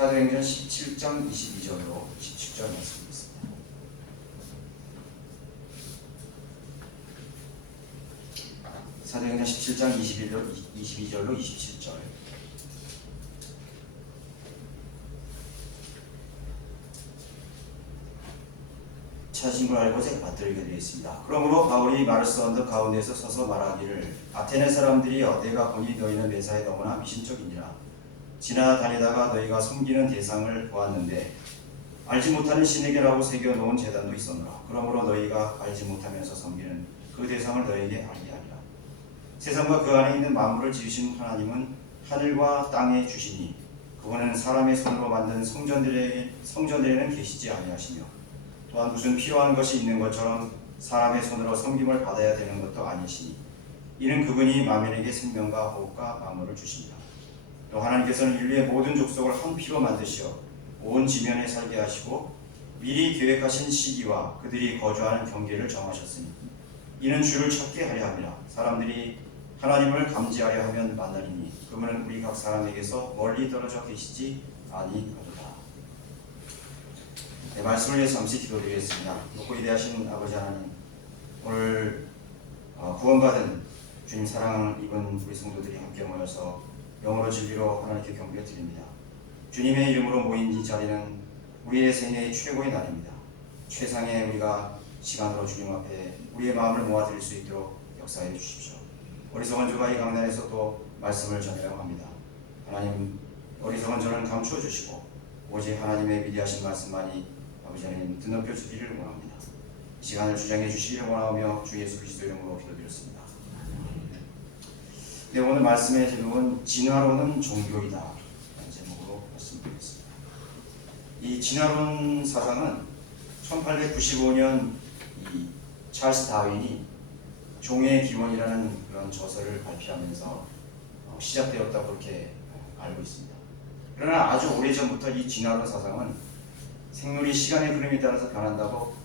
사도행전 17장 22절로 17절 말씀드리겠습니다. 사도행전 17장 22절로 27절. 찾으신 걸 알고 제가 받들게 되겠습니다. 그러므로 바울이 마르스 언덕 가운데서 서서 말하기를 아테네 사람들이여 내가 보니 너희는 매사에 너무나 미신적이니라. 지나다니다가 너희가 섬기는 대상을 보았는데 알지 못하는 신에게라고 새겨놓은 제단도 있었노라. 그러므로 너희가 알지 못하면서 섬기는 그 대상을 너희에게 알게 하리라. 세상과 그 안에 있는 만물을 지으신 하나님은 하늘과 땅에 주시니 그분은 사람의 손으로 만든 성전들에는 계시지 아니하시며 또한 무슨 필요한 것이 있는 것처럼 사람의 손으로 섬김을 받아야 되는 것도 아니시니 이는 그분이 만민에게 생명과 호흡과 만물을 주십니다. 또 하나님께서는 인류의 모든 족속을 한 피로 만드시어 온 지면에 살게 하시고 미리 계획하신 시기와 그들이 거주하는 경계를 정하셨으니 이는 주를 찾게 하려 함이라. 사람들이 하나님을 감지하려 하면 만나리니 그분은 우리 각 사람에게서 멀리 떨어져 계시지 아니하도다. 네, 말씀을 위해서 잠시 기도드리겠습니다. 높고 위대하신 아버지 하나님, 오늘 구원받은 주님 사랑을 입은 우리 성도들이 함께 모여서 영으로 진리로 하나님께 경배 드립니다. 주님의 이름으로 모인 이 자리는 우리의 생애의 최고의 날입니다. 최상의 우리가 시간으로 주님 앞에 우리의 마음을 모아드릴 수 있도록 역사해 주십시오. 어리석은 저가 이 강단에서 또 말씀을 전하려고 합니다. 하나님, 어리석은 저는 감추어 주시고 오직 하나님의 위대하신 말씀만이 아버지 하나님 드높여 주기를 원합니다. 이 시간을 주장해 주시기를 원하며 주 예수 그리스도 이름으로 기도드렸습니다. 네, 오늘 말씀의 제목은 진화론은 종교이다 라는 제목으로 말씀드리겠습니다. 이 진화론 사상은 1895년 이 찰스 다윈이 종의 기원이라는 그런 저서를 발표하면서 시작되었다고 그렇게 알고 있습니다. 그러나 아주 오래전부터 이 진화론 사상은 생물이 시간의 흐름에 따라서 변한다고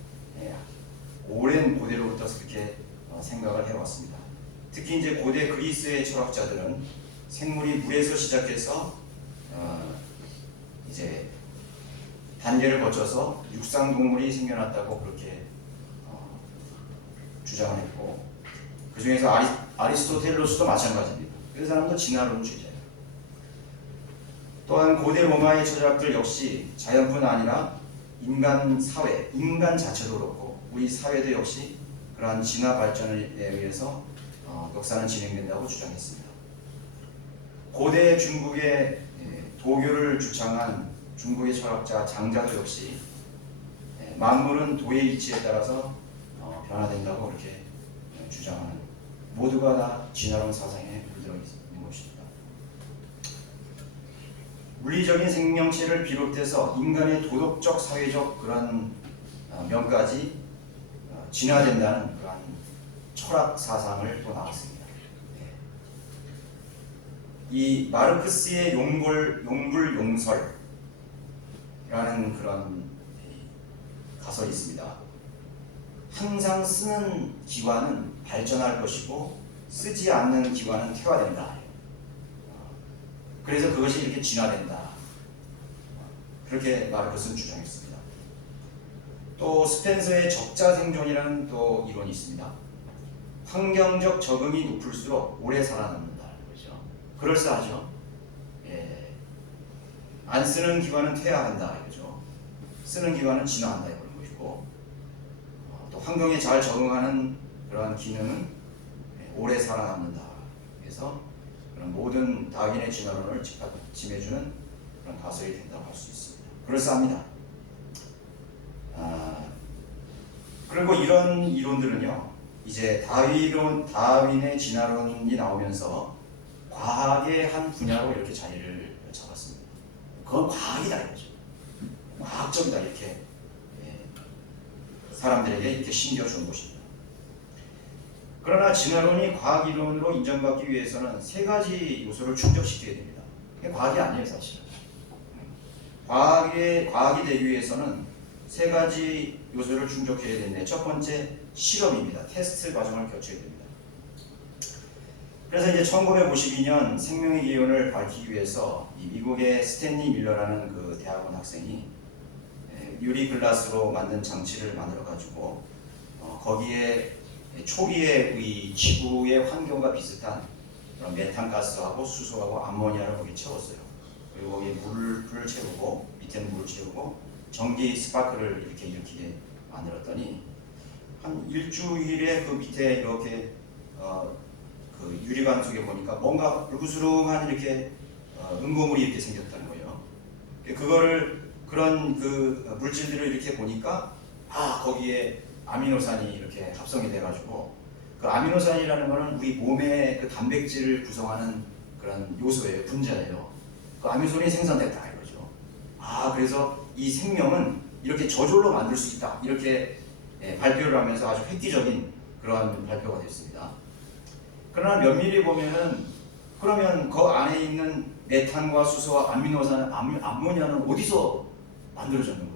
오랜 고대로부터 그렇게 생각을 해왔습니다. 특히 이제 고대 그리스의 철학자들은 생물이 물에서 시작해서 이제 단계를 거쳐서 육상 동물이 생겨났다고 그렇게 주장을 했고, 그 중에서 아리스토텔로스도 마찬가지입니다. 그 사람도 진화론주의자예요. 또한 고대 로마의 철학들 역시 자연뿐 아니라 인간 사회, 인간 자체도 그렇고 우리 사회도 역시 그러한 진화 발전에 의해서 역사는 진행된다고 주장했습니다. 고대 중국의 도교를 주창한 중국의 철학자 장자도 역시 만물은 도의 이치에 따라서 변화된다고 그렇게 주장하는, 모두가 다 진화론 사상에 물들어 있는 것입니다. 물리적인 생명체를 비롯해서 인간의 도덕적, 사회적 그런 면까지 진화된다는 그런 철학 사상을 또 나왔습니다. 이 마르크스의 용불용설이라는 그런 가설이 있습니다. 항상 쓰는 기관은 발전할 것이고 쓰지 않는 기관은 퇴화된다. 그래서 그것이 이렇게 진화된다. 그렇게 마르크스는 주장했습니다. 또 스펜서의 적자생존이라는 또 이론이 있습니다. 환경적 적응이 높을수록 오래 살아남는다. 그렇죠? 그럴싸하죠. 안 쓰는 기관은 퇴화한다. 그렇죠? 쓰는 기관은 진화한다. 이런 것이고, 또 환경에 잘 적응하는 그러한 기능은 오래 살아남는다. 그래서 그런 모든 다윈의 진화론을 뒷받침해주는 그런 가설이 된다고 할 수 있습니다. 그럴싸합니다. 그리고 이런 이론들은요, 이제 다윈의 진화론이 나오면서 과학의 한 분야로 이렇게 자리를 잡았습니다. 그건 과학이다 이거죠. 과학적이다 이렇게 사람들에게 이렇게 심겨주는 것입니다. 그러나 진화론이 과학 이론으로 인정받기 위해서는 세 가지 요소를 충족시켜야 됩니다. 이게 과학이 아니에요, 사실은. 과학이 되기 위해서는 세 가지 요소를 충족해야 되는데, 첫 번째 실험입니다. 테스트 과정을 거쳐야 됩니다. 그래서 이제 1952년 생명의 기원을 밝히기 위해서 이 미국의 스탠리 밀러라는 그 대학원 학생이 유리 글라스로 만든 장치를 만들어 가지고 거기에 초기에 이 지구의 환경과 비슷한 그런 메탄가스하고 수소하고 암모니아를 거기 채웠어요. 그리고 거기에 물을 채우고 밑에는 물을 채우고 전기 스파크를 이렇게 일으키게 만들었더니 한 일주일에 그 밑에 이렇게 그 유리관 속에 보니까 뭔가 불구스름한 이렇게 응고물이 이렇게 생겼다는 거예요. 그런 그 물질들을 이렇게 보니까 거기에 아미노산이 이렇게 합성이 돼가지고 그 아미노산이라는 거는 우리 몸의 그 단백질을 구성하는 그런 요소예요, 분자예요. 그 아미노산이 생산됐다 이거죠. 그래서 이 생명은 이렇게 저절로 만들 수 있다 이렇게 발표를 하면서 아주 획기적인 그러한 발표가 됐습니다. 그러나 면밀히 보면은 그러면 그 안에 있는 메탄과 수소와 아미노산, 암모니아는 어디서 만들어졌는 거예요?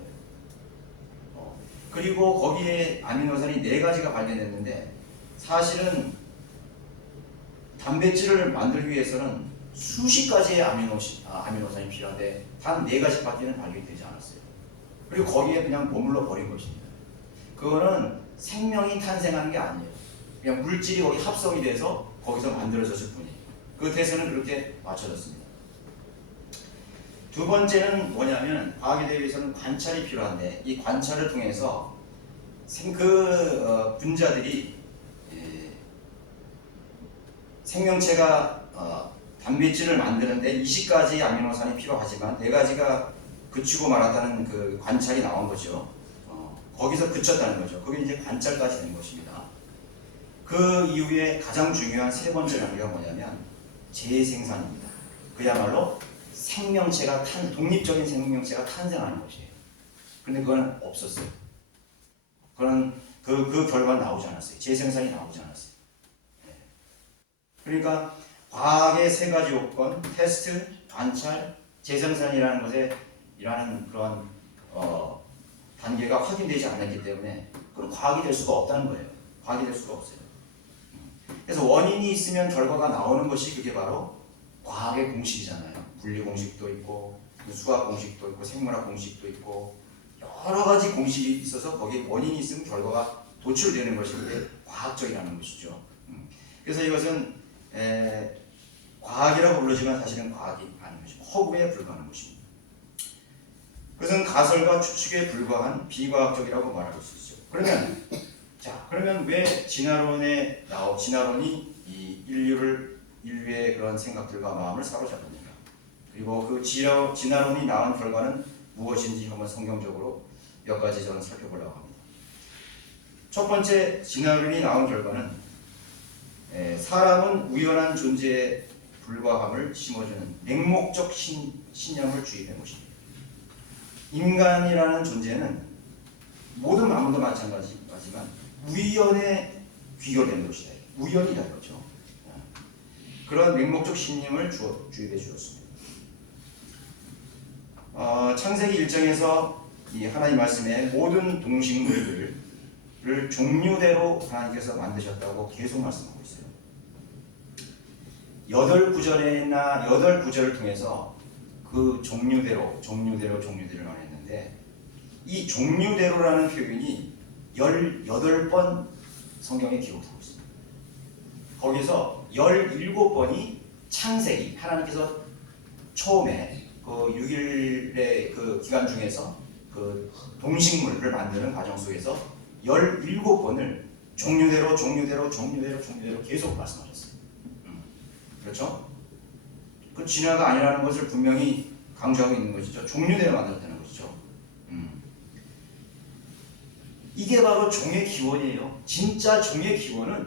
그리고 거기에 아미노산이 4가지가 발견됐는데 사실은 단백질을 만들기 위해서는 수십 가지의 아미노산이 필요한데 단 4가지밖에는 발견되지 않았어요. 그리고 거기에 그냥 머물러 버린 것입니다. 그거는 생명이 탄생하는 게 아니에요. 그냥 물질이 거기 합성이 돼서 거기서 만들어졌을 뿐이에요. 그 대선은 그렇게 맞춰졌습니다. 두 번째는 뭐냐면 과학에 대해서는 관찰이 필요한데 이 관찰을 통해서 분자들이 생명체가 단백질을 만드는데 20가지 아미노산이 필요하지만 4가지가 그치고 말았다는 그 관찰이 나온 거죠. 거기서 그쳤다는 거죠. 그게 이제 관찰까지 된 것입니다. 그 이후에 가장 중요한 3번째 단계가 뭐냐면 재생산입니다. 그야말로 독립적인 생명체가 탄생하는 것이에요. 근데 그건 없었어요. 그건 그 결과는 나오지 않았어요. 재생산이 나오지 않았어요. 그러니까 과학의 3가지 요건, 테스트, 관찰, 재생산이라는 것에 그런 단계가 확인되지 않았기 때문에 그건 과학이 될 수가 없다는 거예요. 과학이 될 수가 없어요. 그래서 원인이 있으면 결과가 나오는 것이 그게 바로 과학의 공식이잖아요. 물리 공식도 있고 수학 공식도 있고 생물학 공식도 있고 여러 가지 공식이 있어서 거기에 원인이 있으면 결과가 도출되는 것이 그게 과학적이라는 것이죠. 그래서 이것은 과학이라고 부르지만 사실은 과학이 아닌 것입니다. 허구에 불과한 것입니다. 그것은 가설과 추측에 불과한 비과학적이라고 말할 수 있죠. 그러면 왜 진화론이 이 인류의 그런 생각들과 마음을 사로잡느냐? 그리고 그 진화론이 나온 결과는 무엇인지 한번 성경적으로 몇 가지 저는 살펴보려고 합니다. 첫 번째, 진화론이 나온 결과는 사람은 우연한 존재에 불과함을 심어주는 맹목적 신념을 주입한 것입니다. 인간이라는 존재는 모든 만물도 마찬가지지만 우연에 귀결된 것이다. 우연이다 이거죠. 그런 맹목적 신념을 주입해 주었습니다. 창세기 1장에서 이 하나님 말씀에 모든 동식물들을 종류대로 하나님께서 만드셨다고 계속 말씀하고 있어요. 8구절을 통해서 그 종류대로 나뉘었는데 이 종류대로라는 표현이 18번 성경에 기록되고 있습니다. 거기서 17번이 창세기, 하나님께서 처음에 그 6일의 그 기간 중에서 그 동식물을 만드는 과정 속에서 17번을 종류대로 계속 말씀하셨어요. 그렇죠? 그 진화가 아니라는 것을 분명히 강조하고 있는 것이죠. 종류대로 만들었다는 것이죠. 이게 바로 종의 기원이에요. 진짜 종의 기원은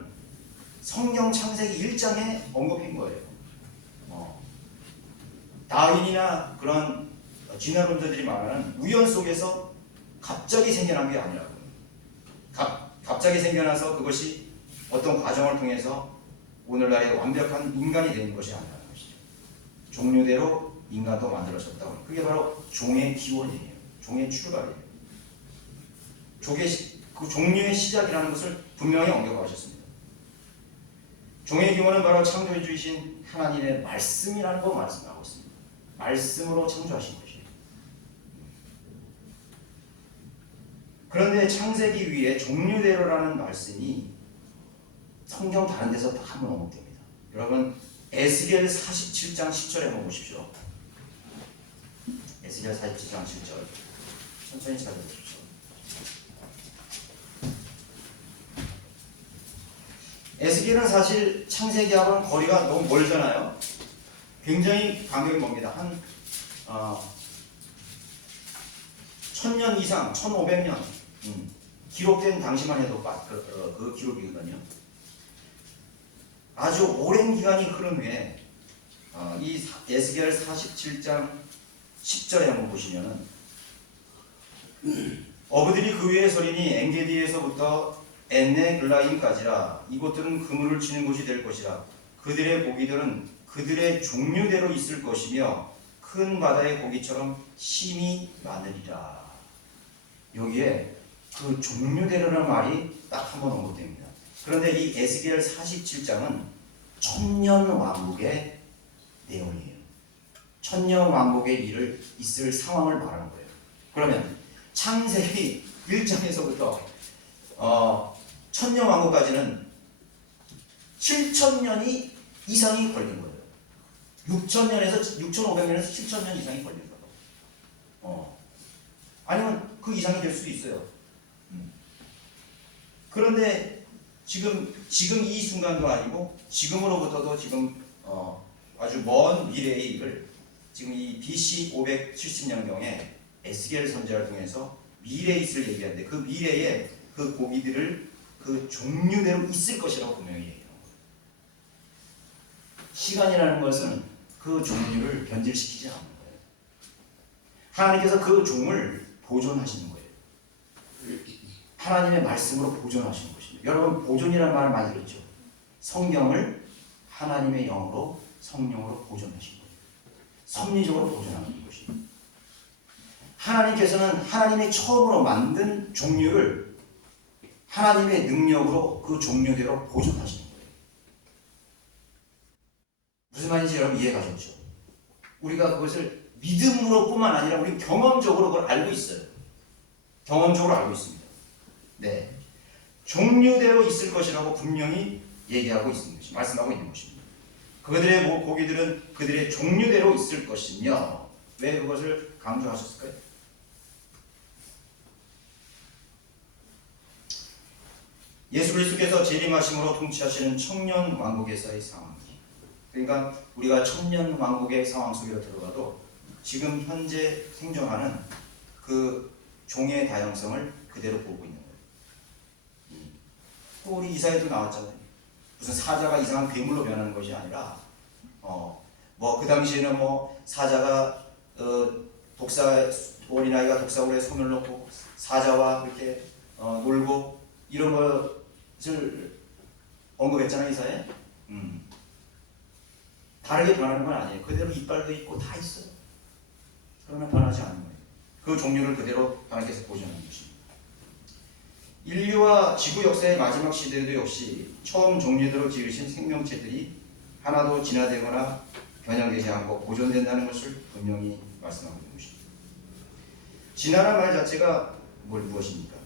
성경 창세기 1장에 언급한 거예요. 다윈이나 그런 진화론자들이 말하는 우연 속에서 갑자기 생겨난 게 아니라고. 갑자기 생겨나서 그것이 어떤 과정을 통해서 오늘날의 완벽한 인간이 되는 것이 아니라는 것이죠. 종류대로 인간도 만들어졌다고. 그게 바로 종의 기원이에요. 종의 출발이에요. 그 종류의 시작이라는 것을 분명히 언급하셨습니다. 종의 기원은 바로 창조해 주신 하나님의 말씀이라는 거 말씀하고 있습니다. 말씀으로 창조하신 것이에요. 그런데 창세기 위에 종류대로라는 말씀이 성경 다른 데서 다 한번 언급됩니다. 여러분 에스겔 47장 10절에 한번 보십시오. 에스겔 47장 10절 천천히 찾아보십시오. 에스겔은 사실 창세기하고는 거리가 너무 멀잖아요. 굉장히 간격이 멉니다. 한 1000년 이상, 1500년 기록된 당시만 해도 그 기록이거든요. 아주 오랜 기간이 흐른 후에 이 에스겔 47장 10절에 한번 보시면은 어부들이 그 위에 서리니 엔게디에서부터 엔네글라임까지라 이곳들은 그물을 치는 곳이 될 것이라 그들의 고기들은 그들의 종류대로 있을 것이며 큰 바다의 고기처럼 힘이 많으리라. 여기에 그 종류대로라는 말이 딱 한 번 언급됩니다. 그런데 이 에스겔 47장은 천년 왕국의 내용이에요. 천년 왕국의 일을 있을 상황을 말하는 거예요. 그러면 창세기 1장에서부터 천년 왕국까지는 7,000년이 이상이 걸린 거예요. 6,000년에서 6,500년에서 7,000년 이상이 걸린 거예요. 아니면 그 이상이 될 수도 있어요. 그런데 지금 이 순간도 아니고 지금으로부터도 지금 아주 먼 미래의 일을 지금 이 BC 570년경에 에스겔 선지자를 통해서 미래에 있을 얘기하는데 그 미래에 그 고기들을 그 종류대로 있을 것이라고 분명히 얘기해요. 시간이라는 것은 그 종류를 변질시키지 않는 거예요. 하나님께서 그 종을 보존하시는 거예요. 하나님의 말씀으로 보존하시는 것입니다. 여러분 보존이라는 말을 많이 들었죠. 성경을 하나님의 영으로 성령으로 보존하신 거예요. 섭리적으로 보존하는 것입니다. 하나님께서는 하나님이 처음으로 만든 종류를 하나님의 능력으로 그 종류대로 보존하시는 거예요. 무슨 말인지 여러분 이해가셨죠? 우리가 그것을 믿음으로 뿐만 아니라 우리 경험적으로 그걸 알고 있어요. 경험적으로 알고 있습니다. 네, 종류대로 있을 것이라고 분명히 얘기하고 있는 것이 말씀하고 있는 것입니다. 그들의 고기들은 그들의 종류대로 있을 것이며 왜 그것을 강조하셨을까요? 예수 그리스도께서 재림하심으로 통치하시는 청년 왕국에서의 상황. 그러니까 우리가 천년 왕국의 상황 속에 들어가도 지금 현재 생존하는 그 종의 다양성을 그대로 보고 있는 거예요. 또 우리 이사에도 나왔잖아요. 무슨 사자가 이상한 괴물로 변하는 것이 아니라 뭐 그 당시에는 뭐 사자가 어린아이가 독사울에 손을 놓고 사자와 이렇게 놀고 이런 것을 언급했잖아요, 이사에. 다르게 변하는 건 아니에요. 그대로 이빨도 있고 다 있어요. 그러나 변하지 않는 거예요. 그 종류를 그대로 하나님께서 보존하는 것입니다. 인류와 지구 역사의 마지막 시대에도 역시 처음 종류대로 지으신 생명체들이 하나도 진화되거나 변형되지 않고 보존된다는 것을 분명히 말씀하고 있는 것입니다. 진화란 말 자체가 무엇입니까?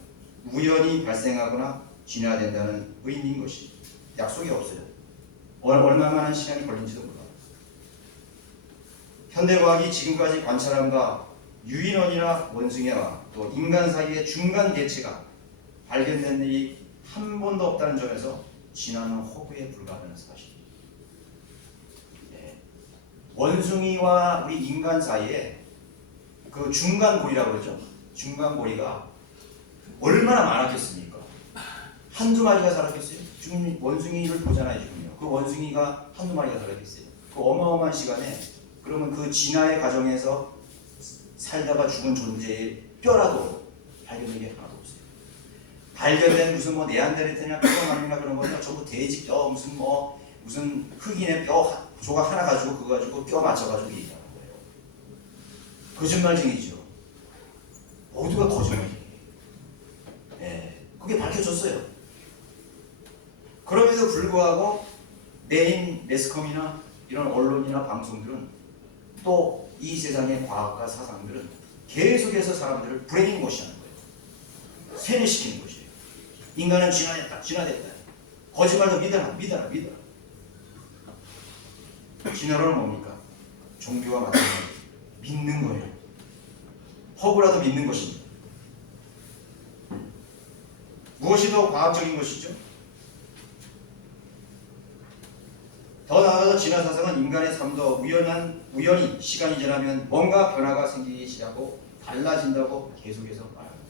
우연히 발생하거나 진화된다는 의미인 것이 약속이 없어요. 얼마만한 시간이 걸린지도 몰라요. 현대과학이 지금까지 관찰한 바 유인원이나 원숭이와 또 인간 사이의 중간 개체가 발견된 일이 한 번도 없다는 점에서 진화는 허구에 불과하다는 사실입니다. 네. 원숭이와 우리 인간 사이에 그 중간고리라고 그러죠. 중간고리가 얼마나 많았겠습니까? 한두 마리가 살았겠어요? 지금 원숭이를 보잖아요. 지금요. 그 원숭이가 한두 마리가 살았겠어요? 그 어마어마한 시간에 그러면 그 진화의 과정에서 살다가 죽은 존재의 뼈라도 발견된 게 하나도 없어요. 발견된 무슨 뭐 네안데르탈이나 크로마뇽이나 그런 거는 전부 돼지 뼈 무슨 흑인의 뼈 조각 하나 가지고 그거 가지고 뼈 맞춰가지고 얘기하는 거예요. 거짓말쟁이죠. 모두가 거짓말쟁이. 네, 그게 밝혀졌어요. 그럼에도 불구하고 메인 매스컴이나 이런 언론이나 방송들은 또 이 세상의 과학과 사상들은 계속해서 사람들을 브레인워시하는 거예요. 세뇌시키는 것이에요. 인간은 진화했다, 진화됐다. 거짓말도 믿어라, 믿어라, 믿어라. 진화론은 뭡니까? 종교와 마찬가지. 믿는 거예요. 허구라도 믿는 것입니다. 무엇이 더 과학적인 것이죠? 더 나아가서 진화 사상은 인간의 삶도 우연히 시간이 지나면 뭔가 변화가 생기기 시작하고 달라진다고 계속해서 말합니다.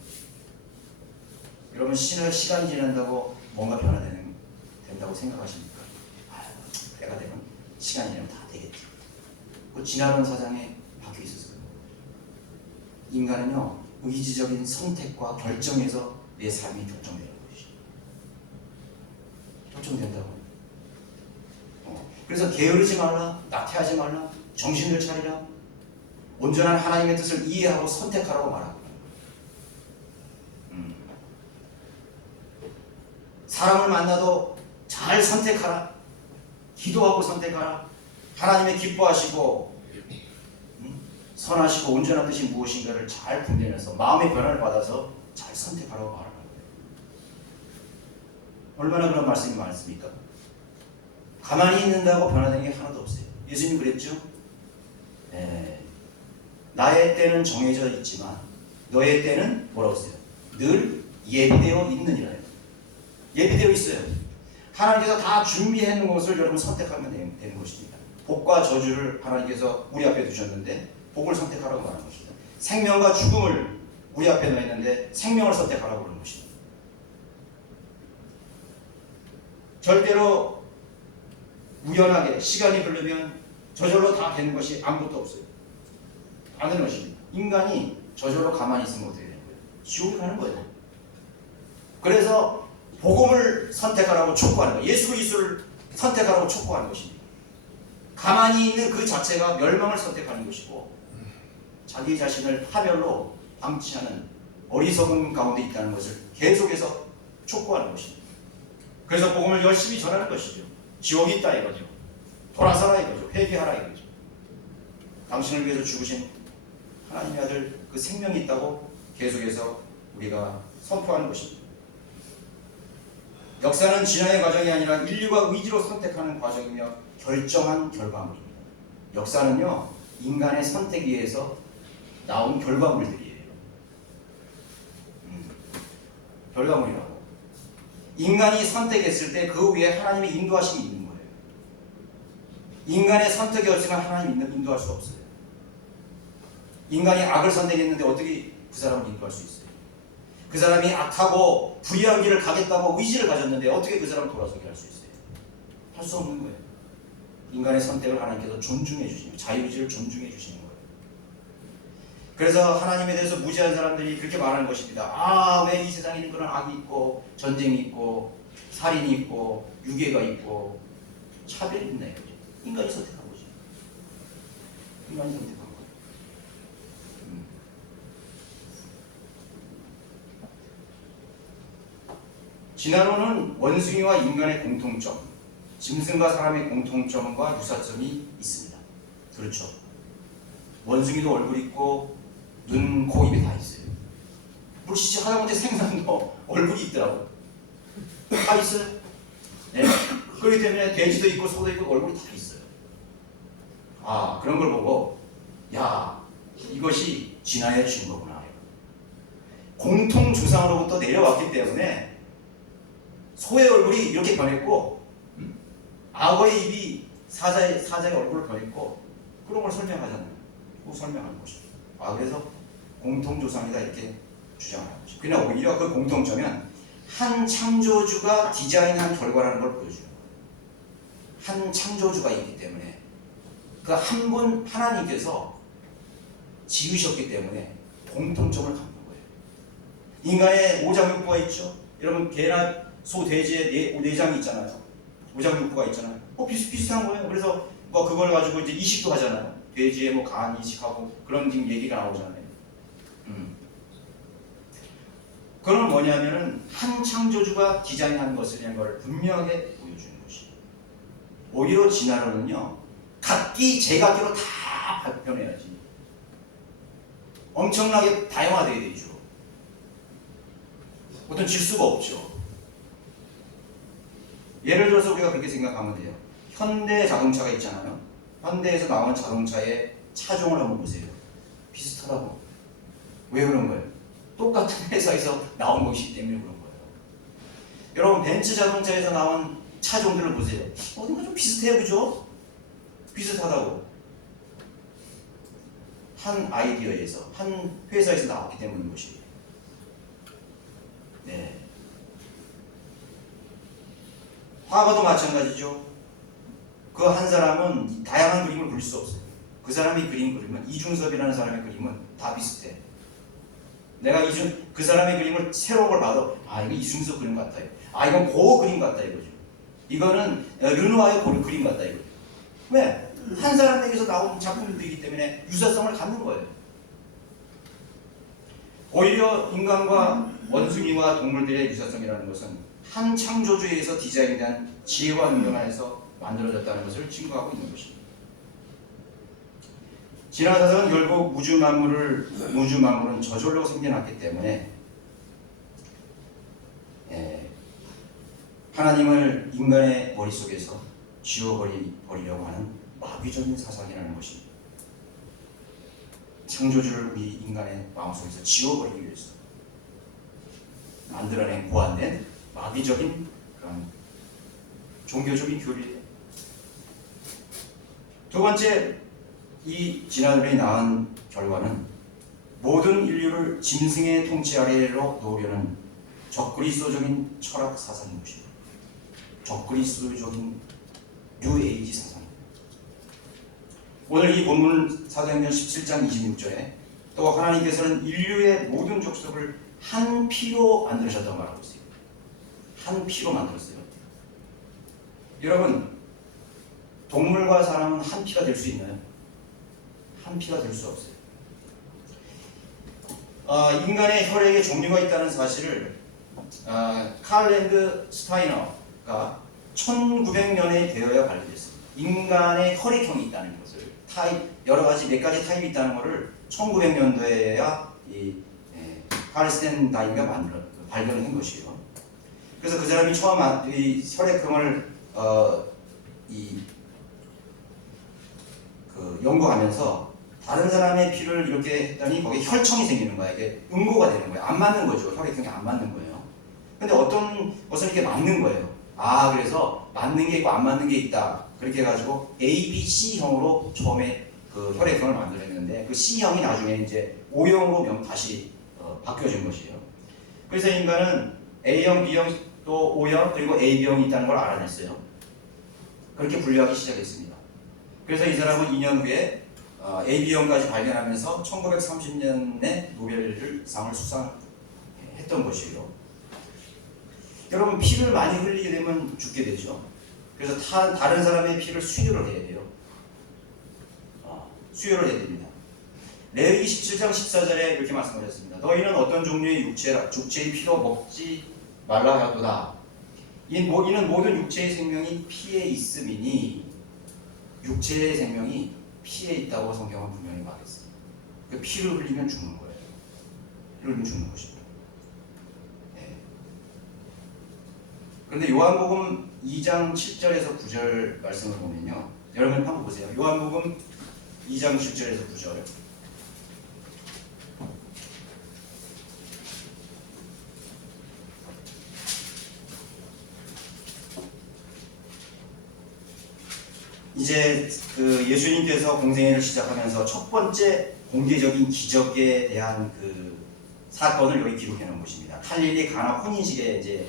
여러분 시간이 지난다고 뭔가 된다고 생각하십니까? 때가 되면 시간이 지나면 다 되겠지. 그 진화론 사상에 박혀 있었어요. 인간은요 의지적인 선택과 결정에서 내 삶이 결정되는 것이죠. 결정된다고. 그래서 게으르지 말라, 나태하지 말라, 정신을 차리라, 온전한 하나님의 뜻을 이해하고 선택하라고 말하고 사람을 만나도 잘 선택하라, 기도하고 선택하라, 하나님의 기뻐하시고 선하시고 온전한 뜻이 무엇인가를 잘 분별해서 마음의 변화를 받아서 잘 선택하라고 말하는 거예요. 얼마나 그런 말씀이 많습니까? 가만히 있는다고 변화되는 게 하나도 없어요. 예수님 그랬죠? 나의 때는 정해져 있지만 너의 때는 뭐라고 했어요? 늘 예비되어 있느니라. 예비되어 있어요. 하나님께서 다 준비해 놓은 것을 여러분 선택하면 되는 것입니다. 복과 저주를 하나님께서 우리 앞에 두셨는데 복을 선택하라고 말하는 것입니다. 생명과 죽음을 우리 앞에 놓였는데 생명을 선택하라고 그러는 것입니다. 절대로 우연하게 시간이 흐르면 저절로 다 되는 것이 아무것도 없어요. 안 되는 것입니다. 인간이 저절로 가만히 있으면 어떻게 되는 거예요? 지옥에 가는 거예요. 그래서 복음을 선택하라고 촉구하는 거예요. 예수 그리스도를 선택하라고 촉구하는 것입니다. 가만히 있는 그 자체가 멸망을 선택하는 것이고 자기 자신을 파멸로 방치하는 어리석음 가운데 있다는 것을 계속해서 촉구하는 것입니다. 그래서 복음을 열심히 전하는 것이죠. 지옥이 있다 이거죠. 돌아서라 이거죠. 회개하라 이거죠. 당신을 위해서 죽으신 하나님의 아들 그 생명이 있다고 계속해서 우리가 선포하는 것입니다. 역사는 진화의 과정이 아니라 인류가 의지로 선택하는 과정이며 결정한 결과물입니다. 역사는요 인간의 선택에 의해서 나온 결과물들이에요. 결과물이라고. 인간이 선택했을 때 그 위에 하나님의 인도하심이 있는 거예요. 인간의 선택이 없으면 하나님 인도할 수 없어요. 인간이 악을 선택했는데 어떻게 그 사람을 인도할 수 있어요? 그 사람이 악하고 불의한 길을 가겠다고 의지를 가졌는데 어떻게 그 사람을 돌아서게 할 수 있어요? 할 수 없는 거예요. 인간의 선택을 하나님께서 존중해 주시는, 자유의지를 존중해 주시는 거예요. 그래서 하나님에 대해서 무지한 사람들이 그렇게 말하는 것입니다. 아, 왜 이 세상에는 그런 악이 있고 전쟁이 있고 살인이 있고 유괴가 있고 차별이 있나요? 인간이 선택한 거죠. 인간이 선택한 거예요. 진화론은 원숭이와 인간의 공통점, 짐승과 사람의 공통점과 유사점이 있습니다. 그렇죠. 원숭이도 얼굴 있고 눈, 코, 입이 다 있어요. 물시지 하다못해 생선도 얼굴이 있더라고요. 다 있어요. 네. 그렇기 때문에 돼지도 있고 소도 있고 얼굴이 다 있어요. 아, 그런 걸 보고 야, 이것이 진화의 증거구나. 공통 조상으로부터 내려왔기 때문에 소의 얼굴이 이렇게 변했고 악어의 입이 사자의 얼굴을 변했고 그런 걸 설명하잖아요. 그 설명하는 것이죠. 아, 그래서 공통조상이다 이렇게 주장하는 거죠. 그냥 오히려 그 공통점은 한 창조주가 디자인한 결과라는 걸 보여주는 거예요. 한 창조주가 있기 때문에 그 한 분 하나님께서 지으셨기 때문에 공통점을 갖는 거예요. 인간의 오장육부가 있죠. 여러분 개나 소, 돼지의 내장이 있잖아요. 오장육부가 있잖아요. 비슷비슷한 거예요. 그래서 뭐 그걸 가지고 이제 이식도 하잖아요. 돼지의 뭐 간 이식하고 그런 얘기가 나오잖아요. 그건 뭐냐면은 한 창조주가 디자인한 것이라는 걸 분명하게 보여주는 것이에요. 오히려 진화론은요, 각기 제각기로 다 발표해야지. 엄청나게 다양화되어야 되죠. 어떤 질수가 없죠. 예를 들어서 우리가 그렇게 생각하면 돼요. 현대 자동차가 있잖아요. 현대에서 나온 자동차의 차종을 한번 보세요. 비슷하다고. 왜 그런 거예요? 똑같은 회사에서 나온 것이기 때문에 그런 거예요. 여러분, 벤츠 자동차에서 나온 차종들을 보세요. 어딘가 좀 비슷해요, 그죠? 비슷하다고. 한 아이디어에서, 한 회사에서 나왔기 때문인 것이에요. 네. 화가도 마찬가지죠. 그 한 사람은 다양한 그림을 그릴 수 없어요. 그 사람이 그림 그리면, 이중섭이라는 사람의 그림은 다 비슷해. 내가 그 사람의 그림을 새로운 걸 봐도, 아, 이거 이중섭 그림 같다. 아, 이건 고 그림 같다 이거죠. 이거는 르누아의 고 그림 같다 이거죠. 왜? 한 사람에게서 나온 작품들이기 때문에 유사성을 갖는 거예요. 오히려 인간과 원숭이와 동물들의 유사성이라는 것은 한 창조주에서 디자인된 지혜와 능력 안에서 만들어졌다는 것을 증거하고 있는 것입니다. 진화사상은 결국 우주 만물은 저절로 생겨났기 때문에 하나님을 인간의 머릿속에서 지워버리려고 하는 마귀적인 사상이라는 것입니다. 창조주를 우리 인간의 마음속에서 지워버리기 위해서 만들어낸 고안된 마귀적인 그런 종교적인 교리예요. 두 번째, 이 진화론이 낳은 결과는 모든 인류를 짐승의 통치 아래로 놓으려는 적그리스도적인 철학 사상인 것입니다. 적그리스도적인 뉴에이지 사상입니다. 오늘 이 본문 사도행전 17장 26절에 또 하나님께서는 인류의 모든 족속을 한 피로 만드셨다고 말하고 있어요. 한 피로 만들었어요. 여러분, 동물과 사람은 한 피가 될 수 있나요? 한 피가 될 수 없어요. 인간의 혈액에 종류가 있다는 사실을 칼랜드 스타이너가 1900년에 되어야 발견했습니다. 인간의 혈액형이 있다는 것을, 여러 가지 몇 가지 타입이 있다는 것을 1900년도에야 칼스텐다인가 발견한 것이에요. 그래서 그 사람이 처음 이 혈액형을 연구하면서 다른 사람의 피를 이렇게 했더니 거기에 혈청이 생기는 거야. 이게 응고가 되는 거야. 안 맞는 거죠. 혈액형이 안 맞는 거예요. 근데 어떤 것은 이렇게 맞는 거예요. 그래서 맞는 게 있고 안 맞는 게 있다. 그렇게 해가지고 A, B, C형으로 처음에 그 혈액형을 만들었는데 그 C형이 나중에 이제 O형으로 다시 바뀌어진 것이에요. 그래서 인간은 A형, B형, 또 O형, 그리고 AB형이 있다는 걸 알아냈어요. 그렇게 분류하기 시작했습니다. 그래서 이 사람은 2년 후에 AB형까지 발견하면서 1930년에 노벨상을 수상했던 것이에요. 여러분, 피를 많이 흘리게 되면 죽게 되죠. 그래서 다른 사람의 피를 수혈을 해야 돼요. 수혈을 해야 됩니다. 레위기 17장 14절에 이렇게 말씀하셨습니다. 너희는 어떤 종류의 육체의 피로 먹지 말라 하도다. 이는 모든 육체의 생명이 피에 있음이니, 육체의 생명이 피에 있다고 성경은 분명히 말했어요. 그 피를 흘리면 죽는 거예요. 피를 흘리면 죽는 것입니다. 그런데 요한복음 2장 7절에서 9절 말씀을 보면요, 여러분 한번 보세요. 요한복음 2장 7절에서 9절. 이제 그 예수님께서 공생애를 시작하면서 첫 번째 공개적인 기적에 대한 그 사건을 여기 기록해 놓은 것입니다. 갈릴리 가나 혼인식에 이제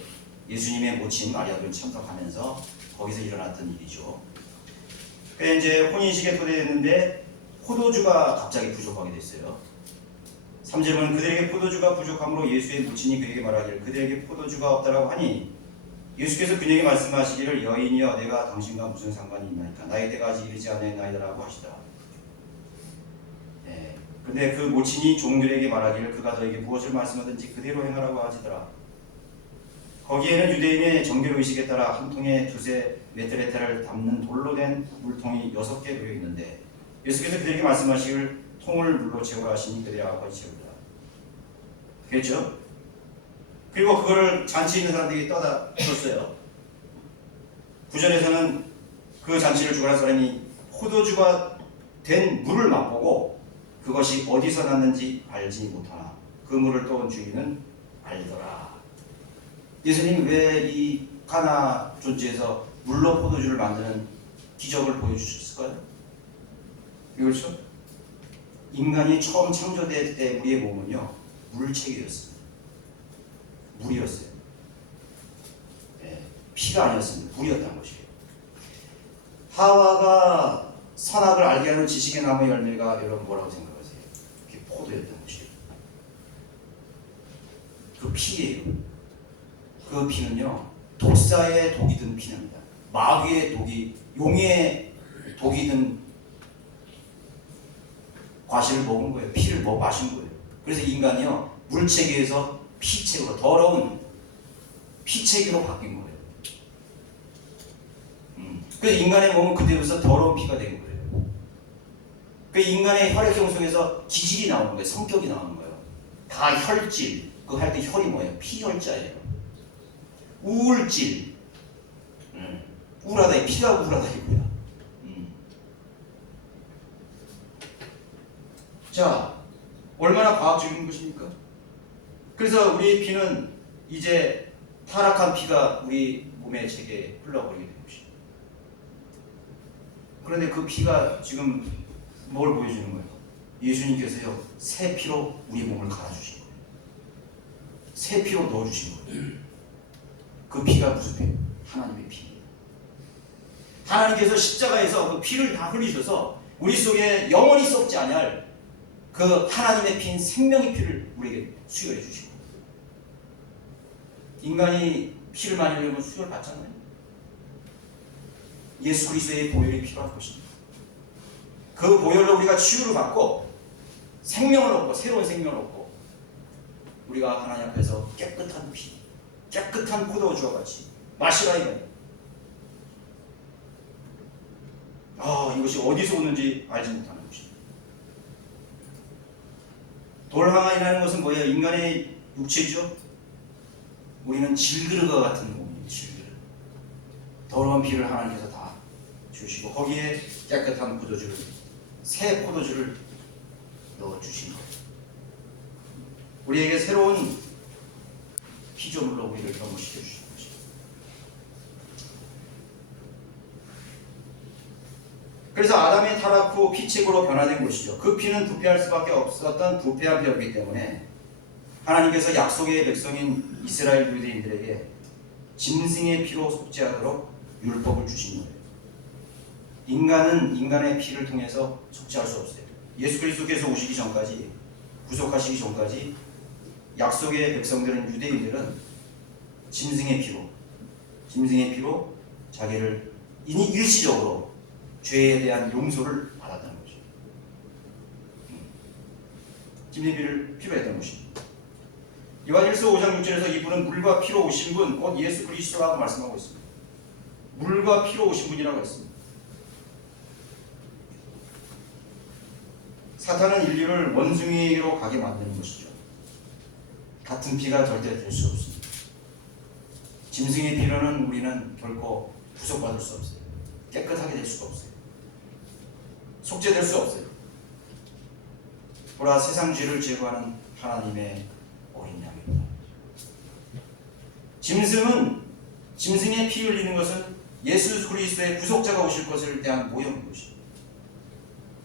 예수님의 모친 마리아도 참석하면서 거기서 일어났던 일이죠. 그래서 이제 혼인식에 초대됐는데 포도주가 갑자기 부족하게 됐어요. 3절은 그들에게 포도주가 부족함으로 예수의 모친이 그에게 말하기를 그들에게 포도주가 없다라고 하니 예수께서 그녀에게 말씀하시기를 여인이여 내가 당신과 무슨 상관이 있나이까 나의 때가 아직 이르지 않았나이다라고 하시더라. 근데 그 모친이 종들에게 말하기를 그가 너에게 무엇을 말씀하든지 그대로 행하라고 하시더라. 거기에는 유대인의 정결 의식에 따라 한 통에 두세 메트레타를 담는 돌로 된 물통이 6개 놓여 있는데 예수께서 그들에게 말씀하시길 통을 물로 채우라 하시니 그들이 아버지 채우라. 그랬죠? 그리고 그거를 잔치 있는 사람들이 떠다 줬어요. 구절에서는 그 잔치를 주관한 사람이 포도주가 된 물을 맛보고 그것이 어디서 났는지 알지 못하나 그 물을 떠온 주인은 알더라. 예수님 왜 이 가나 존지에서 물로 포도주를 만드는 기적을 보여주셨을까요? 그렇죠? 인간이 처음 창조될 때 우리의 몸은요 물체계였습니다. 물이었어요. 네, 피가 아니었습니다. 물이었다는 것이에요. 하와가 선악을 알게 하는 지식의 나무 열매가 여러분 뭐라고 생각하세요? 그게 포도였다는 것이에요. 그 피예요. 그 피는요 독사의 독이 든 피입니다. 마귀의 독이, 용의 독이 든 과실을 먹은 거예요. 피를 마신 거예요. 그래서 인간이요 물체계에서 피체계로, 더러운 피체계로 바뀐 거예요. 그래서 인간의 몸은 그때부터 더러운 피가 된 거예요. 그 인간의 혈액형 속에서 기질이 나오는 거예요. 성격이 나오는 거예요. 다 혈질. 그 할 때 혈이 뭐예요? 피혈자예요. 우울질. 우울하다. 피가 우울하다 이거야. 자, 얼마나 과학적인 것입니까? 그래서 우리 피는 이제 타락한 피가 우리 몸의 체계에 흘러버리게 된 것입니다. 그런데 그 피가 지금 뭘 보여주는 거예요? 예수님께서요 새 피로 우리 몸을 갈아주신 거예요. 새 피로 넣어주신 거예요. 그 피가 무슨 피예요? 하나님의 피입니다. 하나님께서 십자가에서 그 피를 다 흘리셔서 우리 속에 영원히 썩지 아니할 그 하나님의 피인 생명의 피를 우리에게 수혈해 주시고, 인간이 피를 많이 흘리면 수혈 받잖아요. 예수 그리스도의 보혈이 필요한 것입니다. 그 보혈로 우리가 치유를 받고 생명을 얻고 새로운 생명을 얻고 우리가 하나님 앞에서 깨끗한 피, 깨끗한 포도주와 같이 마시라 이거예요. 이것이 어디서 오는지 알지 못하는 것입니다. 돌항아리라는 것은 뭐예요? 인간의 육체죠. 우리는 질그릇과 같은 몸입니다. 질그릇. 더러운 피를 하나님께서 다 주시고 거기에 깨끗한 포도주를, 새 포도주를 넣어주신 거예요. 우리에게 새로운 피조물로 우리를 경험시켜 주신 것입니다. 그래서 아담의 타락 후 피책으로 변화된 것이죠. 그 피는 부패할 수밖에 없었던 부패한 피였기 때문에 하나님께서 약속의 백성인 이스라엘 유대인들에게 짐승의 피로 속죄하도록 율법을 주신 거예요. 인간은 인간의 피를 통해서 속죄할 수 없어요. 예수 그리스도께서 오시기 전까지, 구속하시기 전까지 약속의 백성들은, 유대인들은 짐승의 피로 자기를 일시적으로 죄에 대한 용서를 받았다는 거죠. 짐승의 피로 했다는 것입니다. 요한일서 5장 6절에서 이분은 물과 피로 오신 분, 곧 예수 그리스도라고 말씀하고 있습니다. 물과 피로 오신 분이라고 했습니다. 사탄은 인류를 원숭이로 가게 만드는 것이죠. 같은 피가 절대 될 수 없습니다. 짐승의 피로는 우리는 결코 구속받을 수 없어요. 깨끗하게 될 수가 없어요. 속죄될 수 없어요. 보라, 세상 죄를 제거하는 하나님의 어린 양입니다. 짐승의 피 흘리는 것은 예수 그리스도의 구속자가 오실 것을 대한 모형인 것입니다.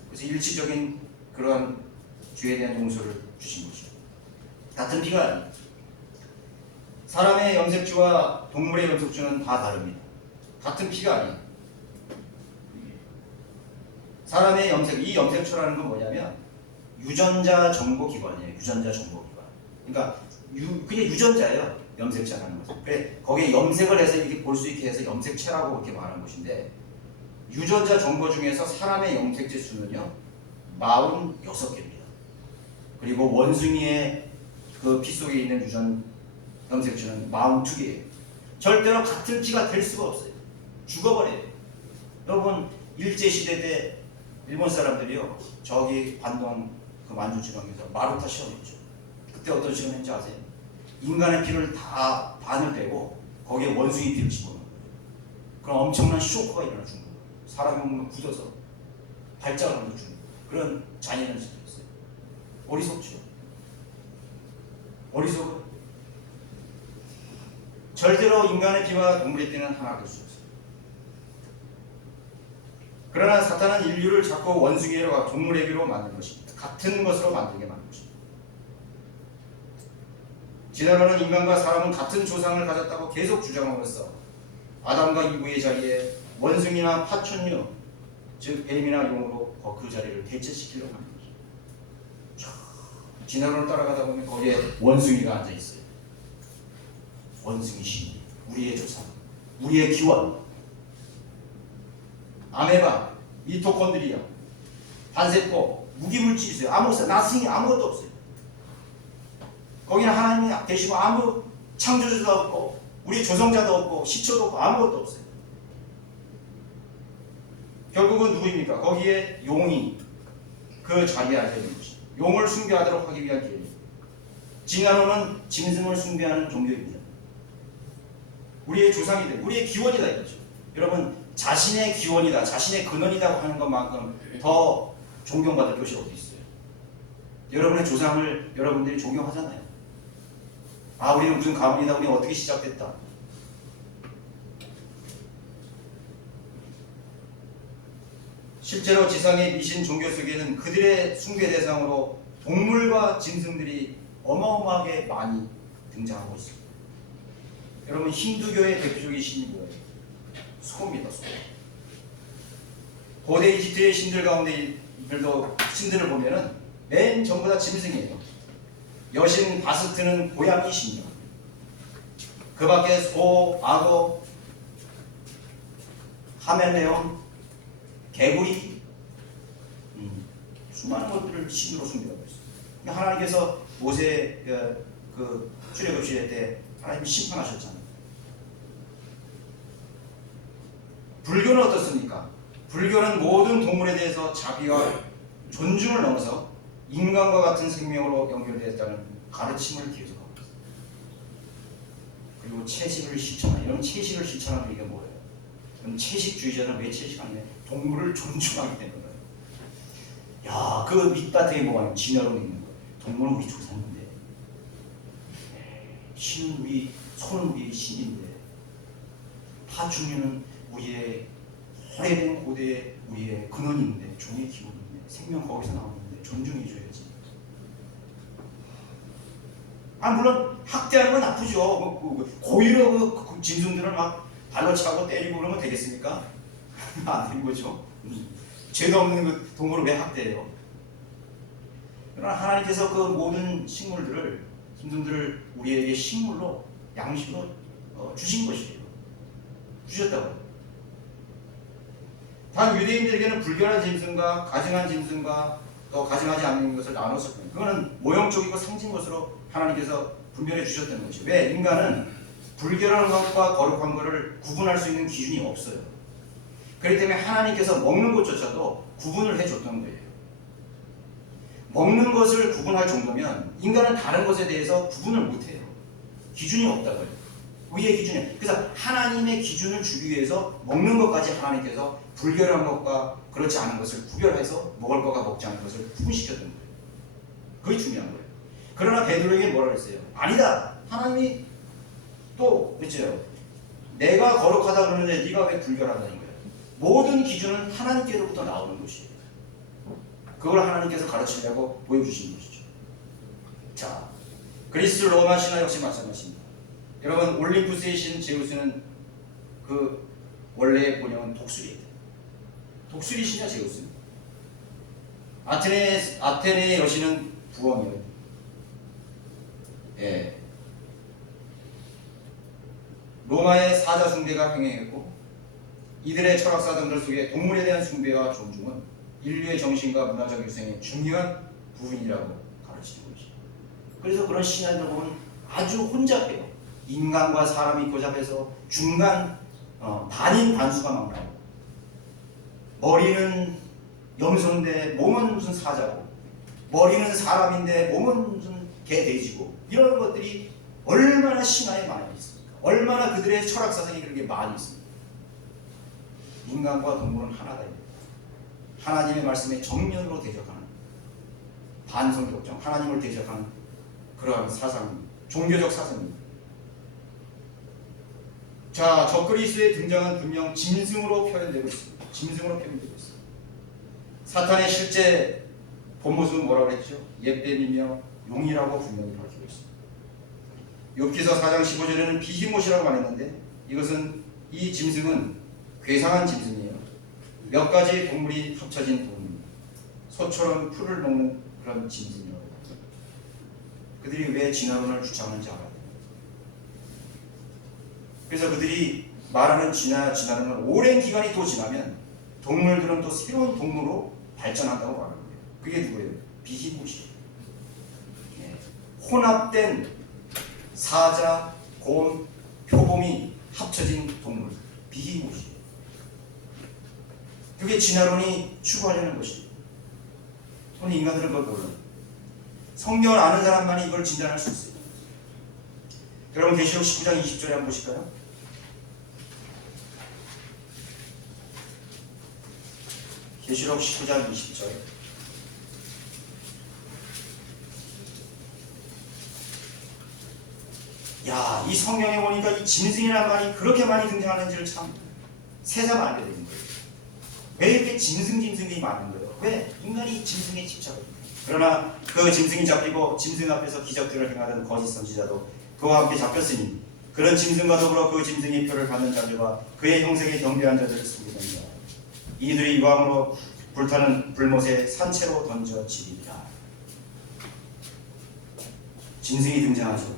그래서 일시적인 그러한 죄에 대한 용서를 주신 것이죠. 같은 피가 아닙니다. 사람의 염색주와 동물의 염색주는 다 다릅니다. 같은 피가 아니에요. 사람의 이 염색초라는 건 뭐냐면 유전자 정보기관이에요. 유전자 정보기관. 그러니까 그냥 유전자예요. 염색체라는 것은. 그래, 거기에 염색을 해서 이렇게 볼 수 있게 해서 염색체라고 그렇게 말하는 것인데, 유전자 정보 중에서 사람의 염색체 수는요 46개입니다. 그리고 원숭이의 그 피 속에 있는 염색체는 42개예요. 절대로 같은 피가 될 수가 없어요. 죽어버려요. 여러분 일제시대 때 일본 사람들이요 저기 관동 그 만주 지방에서 마루타 시험했죠. 그때 어떤 시험했는지 아세요? 인간의 피를 다 반을 빼고 거기에 원숭이 피를 집어넣어요. 그럼 엄청난 쇼크가 일어나 죽는 거예요. 사람이 몸을 굳어서 발작을 하면서 죽는 거예요. 그런 잔인한 짓이었어요. 어리석죠. 어리석은 절대로 인간의 피와 동물의 피는 하나 될 수 없어요. 그러나 사탄은 인류를 자꾸 원숭이로 동물의 피로 만든 것입니다. 같은 것으로 만들게 만든 것입니다. 진화론은 인간과 사람은 같은 조상을 가졌다고 계속 주장함으로써 아담과 이브의 자리에 원숭이나 파충류, 즉 뱀이나 용으로 그 자리를 대체시키려고 하는 거죠. 진화론을 따라가다 보면 거기에 원숭이가 앉아 있어요. 원숭이 신, 우리의 조상, 우리의 기원, 아메바, 미토콘드리아, 반세포, 무기물질이 있어요. 아무것도 나싱이 아무것도 없어요. 거기는 하나님이 계시고 아무 창조주도 없고 우리 조성자도 없고 시초도 없고 아무것도 없어요. 결국은 누구입니까? 거기에 용이 그 자리에 앉아있는 것입니다. 용을 숭배하도록 하기 위한 기회입니다. 진화론은 짐승을 숭배하는 종교입니다. 우리의 조상이다, 우리의 기원이다 이거죠. 여러분 자신의 기원이다, 자신의 근원이라고 하는 것만큼 더 존경받을 것이 어디 있어요? 여러분의 조상을 여러분들이 존경하잖아요. 아 우리는 무슨 가문이다, 우리는 어떻게 시작됐다. 실제로 지상의 미신 종교 속에는 그들의 숭배 대상으로 동물과 짐승들이 어마어마하게 많이 등장하고 있습니다. 여러분 힌두교의 대표적인 신이 뭐예요? 소입니다. 소. 고대 이집트의 신들 가운데 신들을 보면은 맨 전부 다 짐승이에요. 여신 바스트는 고양이 신이요. 그 밖에 소, 악어, 카멜레온, 개구리, 수많은 것들을 신으로 숭배하고 있어요. 그러니까 하나님께서 모세 그 출애굽시대 때 하나님이 심판하셨잖아요. 불교는 어떻습니까? 불교는 모든 동물에 대해서 자비와 존중을 넘어서 인간과 같은 생명으로 연결되었다는 가르침을 계속하고 있어요. 그리고 채식을 실천하는, 이런 채식을 실천하는 게 뭐예요? 그럼 채식주의자는 왜 채식하냐? 동물을 존중하기 때문에. 야, 그 밑바탕에 뭐가 있는 진화론이 있는 거예요. 동물은 우리 조상인데, 신은 우리, 소는 우리 신인데, 파충류는 우리의 오래된 고대의 우리의 근원인데, 종의 기본인데, 생명 거기서 나오는데 존중해줘야지. 아 물론 학대하는 건 나쁘죠. 고의로 그 짐승들을 막 발로 차고 때리고 그러면 되겠습니까? 안 되는 거죠. 죄도 없는 그 동물을 왜 학대해요? 그러나 하나님께서 그 모든 식물들을, 짐승들을 우리에게 식물로, 양식으로 주신 것이에요. 주셨다고요. 단 유대인들에게는 불결한 짐승과 가증한 짐승과 또 가증하지 않는 것을 나눴을 뿐, 그거는 모형적이고 상징 것으로 하나님께서 분별해 주셨다는 것이죠. 왜? 인간은 불결한 것과 거룩한 것을 구분할 수 있는 기준이 없어요. 그렇기 때문에 하나님께서 먹는 것조차도 구분을 해줬던 거예요. 먹는 것을 구분할 정도면 인간은 다른 것에 대해서 구분을 못해요. 기준이 없다고요. 우리의 기준이. 그래서 하나님의 기준을 주기 위해서 먹는 것까지 하나님께서 불결한 것과 그렇지 않은 것을 구별해서 먹을 것과 먹지 않은 것을 구분시켰던 거예요. 그게 중요한 거예요. 그러나 베드로에게 뭐라 그랬어요? 아니다. 하나님이 또 그렇죠. 내가 거룩하다 그러는데 네가 왜 불결하다는 거예요? 모든 기준은 하나님께로부터 나오는 것이에요. 그걸 하나님께서 가르치려고 보여주신 것이죠. 자, 그리스 로마 신화 역시 마찬가지입니다. 여러분 올림푸스의 신 제우스는 그 원래의 본명은 독수리예요. 독수리 신이야 제우스. 아테네의 여신은 부엉이에요. 예. 로마의 사자 숭배가 횡행했고 이들의 철학사상들 속에 동물에 대한 숭배와 존중은 인류의 정신과 문화적 유생의 중요한 부분이라고 가르치는 것이죠. 그래서 그런 신화들 보면 아주 혼잡해요. 인간과 사람이 교잡해서 중간 반인 반수가 막 나오고, 머리는 염소인데 몸은 무슨 사자고, 머리는 사람인데 몸은 무슨 개 돼지고, 이런 것들이 얼마나 신화에 많이 있습니까? 얼마나 그들의 철학사상이 그렇게 많이 있습니까? 인간과 동물은 하나다. 하나님의 말씀에 정면으로 대적하는, 반성격적 하나님을 대적하는 그러한 사상, 종교적 사상입니다. 자, 적그리스도의 등장은 분명 짐승으로 표현되고 있습니다. 짐승으로 표현되고 있습니다. 사탄의 실제 본 모습은 뭐라고 그랬죠? 옛뱀이며 용이라고 분명히 밝히고 있습니다. 욥기서 4장 15절에는 비히못이라고 말했는데, 이것은 이 짐승은 괴상한 짐승이에요. 몇 가지 동물이 합쳐진 동물입니다. 소처럼 풀을 먹는 그런 짐승이라고 합니다. 그들이 왜 진화론을 주창하는지 알아요. 그래서 그들이 말하는 진화론은 오랜 기간이 또 지나면 동물들은 또 새로운 동물로 발전한다고 말하는 거예요. 그게 누구예요? 비히못이에요. 혼합된 사자, 곰, 표범이 합쳐진 동물, 비히못이에요. 그게 진화론이 추구하려는 것이에요. 오늘 인간들은 그걸 몰라요. 성경을 아는 사람만이 이걸 진단할 수 있어요. 여러분, 계시록 19장 20절에 한번 보실까요? 계시록 19장 20절. 야, 이 성경에 보니까 이 짐승이라는 말이 그렇게 많이 등장하는지를 참 새삼 알게 되는 거예요. 왜 이렇게 짐승이 많은 거예요? 왜 인간이 짐승에 집착합니까? 그러나 그 짐승이 잡히고 짐승 앞에서 기적들을 행하던 거짓 선지자도 그와 함께 잡혔으니 그런 짐승과 더불어 그 짐승의 표를 받는 자들과 그의 형색에 경배한 자들을 숨기느니라. 이들이 이왕으로 불타는 불못에 산채로 던져지리라. 짐승이 등장하죠.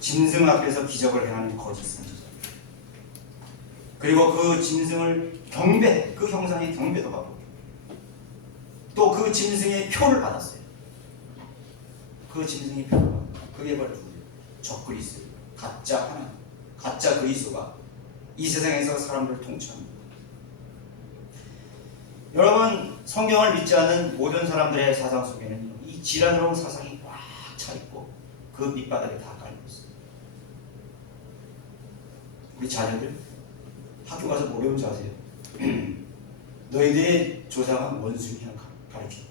짐승 앞에서 기적을 행하는 거짓 선지자. 그리고 그 짐승을 경배, 그 형상의 경배도 받고 또 그 짐승의 표를 받았어요. 그 짐승의 표를 받고, 그게 바로 누구예요? 적그리스도, 가짜 하나님, 가짜 그리스도가 이 세상에서 사람들을 통치합니다. 여러분, 성경을 믿지 않는 모든 사람들의 사상 속에는 이 지랄스러운 사상이 꽉 차 있고 그 밑바닥에 다 깔려 있어요. 우리 자녀들 학교 가서 뭐 배운지 아세요? 너희들의 조상은 원숭이야 가르치고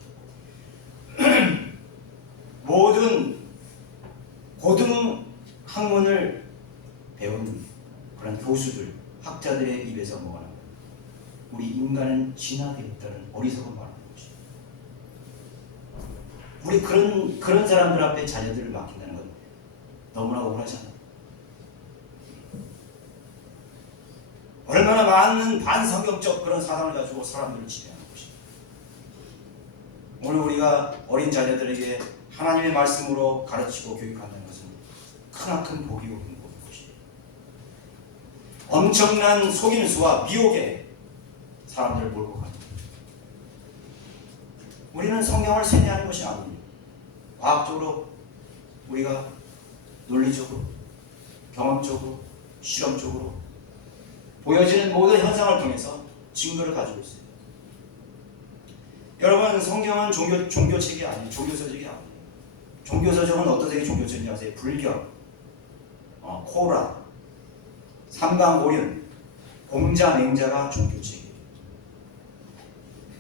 모든 고등 학문을 배운 그런 교수들, 학자들의 입에서 뭐가 나와요? 우리 인간은 진화되었다는 어리석은 말을 하는 것이죠. 우리 그런 사람들 앞에 자녀들을 맡긴다는 건 너무나 억울하잖아요. 얼마나 많은 반성경적 그런 사상을 가지고 사람들을 지배하는 것입니다. 오늘 우리가 어린 자녀들에게 하나님의 말씀으로 가르치고 교육한다는 것은 크나큰 복이고 행복인 것입니다. 엄청난 속임수와 미혹에 사람들을 몰고 갑니다. 우리는 성경을 세뇌하는 것이 아닙니다. 과학적으로 우리가 논리적으로, 경험적으로, 실험적으로 보여지는 모든 현상을 통해서 증거를 가지고 있어요. 여러분, 성경은 종교책이 아니에요. 종교서적이 아니에요. 종교서적은 어떤 색이 종교책인지 아세요? 불경, 코란, 삼강오륜, 공자맹자가 종교책이에요.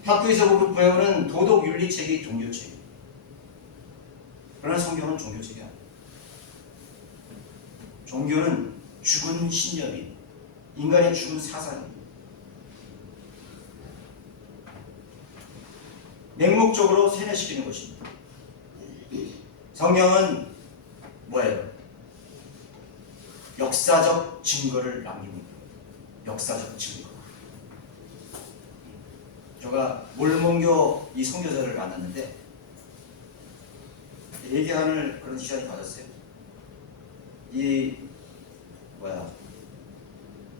학교에서 배우는 도덕윤리책이 종교책이에요. 그러나 성경은 종교책이 아니에요. 종교는 죽은 신념이에요. 인간의 죽은 사상입니다. 맹목적으로 세뇌시키는 것입니다. 성경은 뭐예요? 역사적 증거를 남깁니다. 역사적 증거. 제가 몰몬교 이 선교사를 만났는데 얘기하는 그런 시간이 받았어요.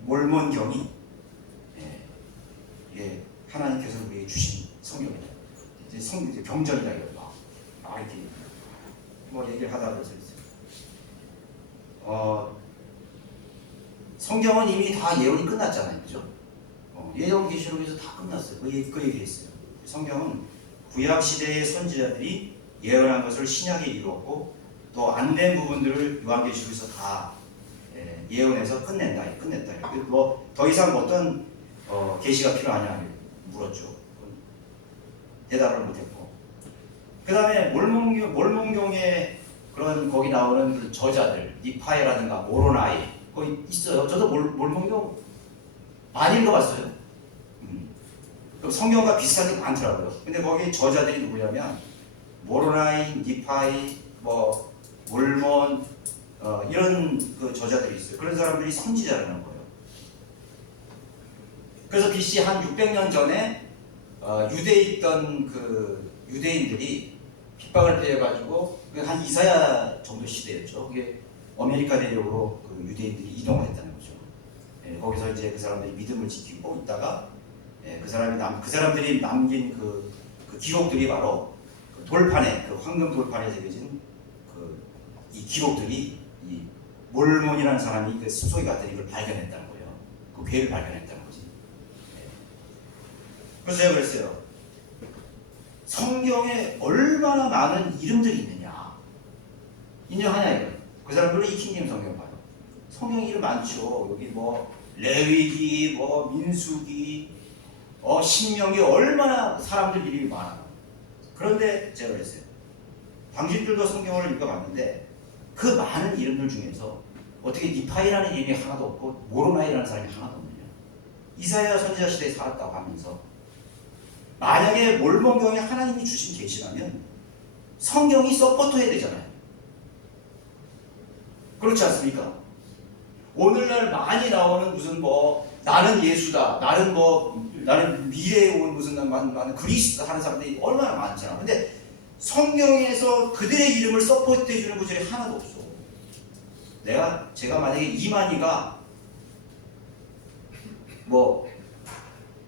몰몬경이 이게 하나님께서 우리에게 주신 성경이다. 이제 경전이다 이거 막 이렇게 뭐 얘기를 하다가 그랬어요. 성경은 이미 다 예언이 끝났잖아요, 그죠? 예언 계시록에서 다 끝났어요. 그 얘기했어요. 성경은 구약 시대의 선지자들이 예언한 것을 신약에 이루었고 또 안 된 부분들을 요한계시록에서 다 예언해서 끝냈다. 뭐 더 이상 어떤 계시가 필요하냐 물었죠. 대답을 못했고. 그 다음에 몰몬경에 그런 거기 나오는 그 저자들 니파이라든가 모로나이 거기 있어요. 저도 몰몬경 많이 읽어봤어요. 그럼 성경과 비슷한 게 많더라고요. 근데 거기 저자들이 누구냐면 모로나이, 니파이, 뭐 몰몬 이런 그 저자들이 있어요. 그런 사람들이 선지자라는 거예요. 그래서 BC 한 600년 전에 유대에 있던 그 유대인들이 핍박을 피해가지고 한 이사야 정도 시대였죠. 그게 아메리카 대륙으로 그 유대인들이 이동을 했다는 거죠. 거기서 이제 그 사람들이 믿음을 지키고 있다가 그 사람들이 남긴 그 기록들이 바로 그 돌판에 그 황금 돌판에 새겨진 이 기록들이 이 몰몬이라는 사람이 그 숲속에 갔더니 이걸 발견했다는 거예요. 그 괴를 발견했다는 거지. 그래서 제가 그랬어요. 성경에 얼마나 많은 이름들이 있느냐. 인정하냐 이거. 그 사람들은 이 킹제임 성경 봐요. 성경 이름 많죠. 여기 뭐 레위기, 뭐 민수기, 신명기 얼마나 사람들 이름이 많아. 그런데 제가 그랬어요. 당신들도 성경을 읽어봤는데 그 많은 이름들 중에서 어떻게 니파이라는 이름이 하나도 없고 모로나이라는 사람이 하나도 없느냐. 이사야 선지자 시대에 살았다고 하면서 만약에 몰몬경에 하나님이 주신 계시라면 성경이 서포트해야 되잖아요. 그렇지 않습니까? 오늘날 많이 나오는 무슨 뭐 나는 예수다, 나는 미래에 온 무슨 나는 그리스도 하는 사람들이 얼마나 많잖아. 근데 성경에서 그들의 이름을 서포트해주는 구절이 하나도 없어. 제가 만약에 이만희가 뭐